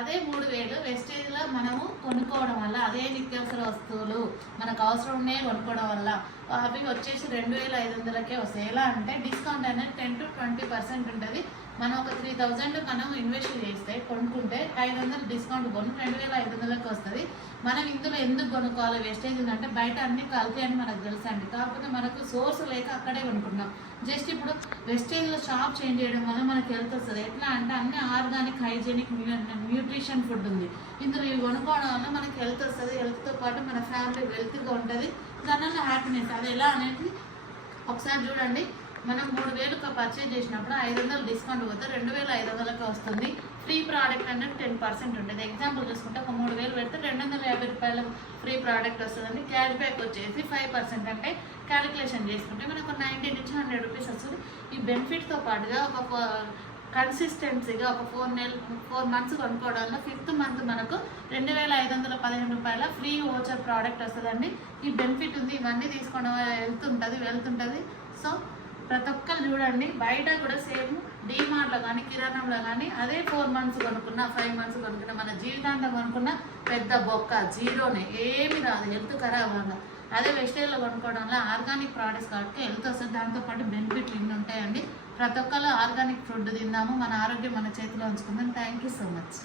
అదే 3000 వెస్టేజ్లో మనము కొనుక్కోవడం వల్ల, అదే నిత్యావసర వస్తువులు మనకు అవసరం ఉన్నాయి కొనుక్కోవడం వల్ల అవి వచ్చేసి 2500కే వస్తాయి. ఎలా అంటే డిస్కౌంట్ అనేది 10 to 20% ఉంటుంది. మనం ఒక 3000 మనం ఇన్వెస్ట్ చేస్తే కొనుక్కుంటే 500 డిస్కౌంట్ కొను 2500కి వస్తుంది. మనం ఇందులో ఎందుకు కొనుక్కోవాలి వేస్టేజ్ అంటే బయట అన్ని కల్తీ అని మనకు తెలుసు అండి. కాకపోతే మనకు సోర్స్ లేక అక్కడే కొనుక్కుంటాం. జస్ట్ ఇప్పుడు వెస్టేజ్లో షాప్ చేంజ్ చేయడం వల్ల మనకు హెల్త్ వస్తుంది. ఎట్లా అంటే అన్ని ఆర్గానిక్ హైజీనిక్ న్యూట్రిషన్ ఫుడ్ ఉంది. ఇందులో ఇవి కొనుక్కోవడం వల్ల మనకి హెల్త్ వస్తుంది. హెల్త్తో పాటు మన ఫ్యామిలీ వెల్త్గా ఉంటుంది. దానివల్ల హ్యాపీనెస్. అది ఎలా అనేది ఒకసారి చూడండి. మనం 3000 పర్చేజ్ చేసినప్పుడు 500 డిస్కౌంట్ పోతే 2500కి వస్తుంది. ఫ్రీ ప్రోడక్ట్ అనేది 10% ఉంటుంది. ఎగ్జాంపుల్ చూసుకుంటే ఒక 3000 పెడితే 250 రూపాయల ఫ్రీ ప్రోడక్ట్ వస్తుందండి. క్యాష్ బ్యాక్ వచ్చేసి 5% అంటే క్యాలిక్యులేషన్ చేసుకుంటే మనకు 90 నుంచి 100 రూపీస్ వస్తుంది. ఈ బెనిఫిట్తో పాటుగా ఒక కన్సిస్టెన్సీగా ఒక 4 మంత్స్ కొనుక్కోవడం వల్ల 5th మంత్ మనకు 2515 రూపాయల ఫ్రీ ఓచర్ ప్రోడక్ట్ వస్తుందండి. ఈ బెనిఫిట్ ఉంది. ఇవన్నీ తీసుకోవడం వల్ల వెల్త్ ఉంటుంది. సో ప్రతి ఒక్కరు చూడండి. బయట కూడా సేమ్ డీమార్ట్లో కానీ కిరాణంలో కానీ అదే 4 మంత్స్ కొనుక్కున్నా 5 మంత్స్ కొనుక్కున్నా మన జీవితాంతం కొనుక్కున్న పెద్ద బొక్క జీరోనే, ఏమి రాదు. హెల్త్ ఖరాబ్ వల్ల. అదే వెజిటేబుల్ కొనుక్కోవడం వల్ల ఆర్గానిక్ ప్రోడక్ట్స్ కాబట్టి హెల్త్ వస్తుంది. దాంతోపాటు బెనిఫిట్లు ఇన్ని ఉంటాయండి. ప్రతి ఒక్కరు ఆర్గానిక్ ఫుడ్ తిందాము. మన ఆరోగ్యం మన చేతిలో ఉంచుకుందాం. Thank you so much.